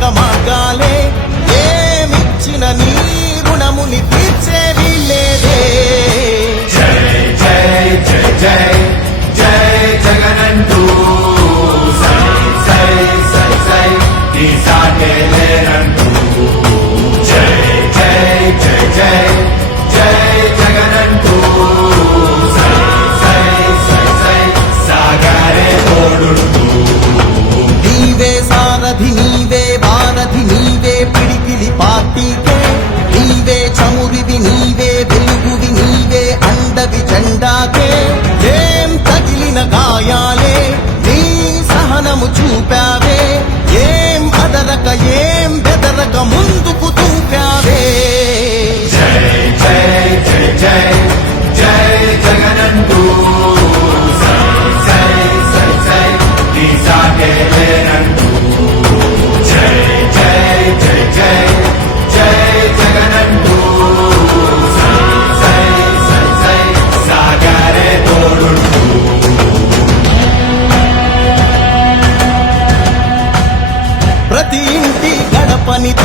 ఇక మార్గాలే ఏమిచ్చిన నీ రుణముని తీర్చేవి లేదే జై జై జై జై జై జగనంటూ సై సై సై సై ఈ సాటే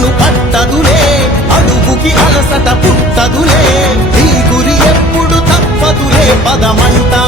పడినను పట్టదులే అడుగుకి అలసట పుట్టదులే. నీ గురి ఎప్పుడు తప్పదులే పదమంటా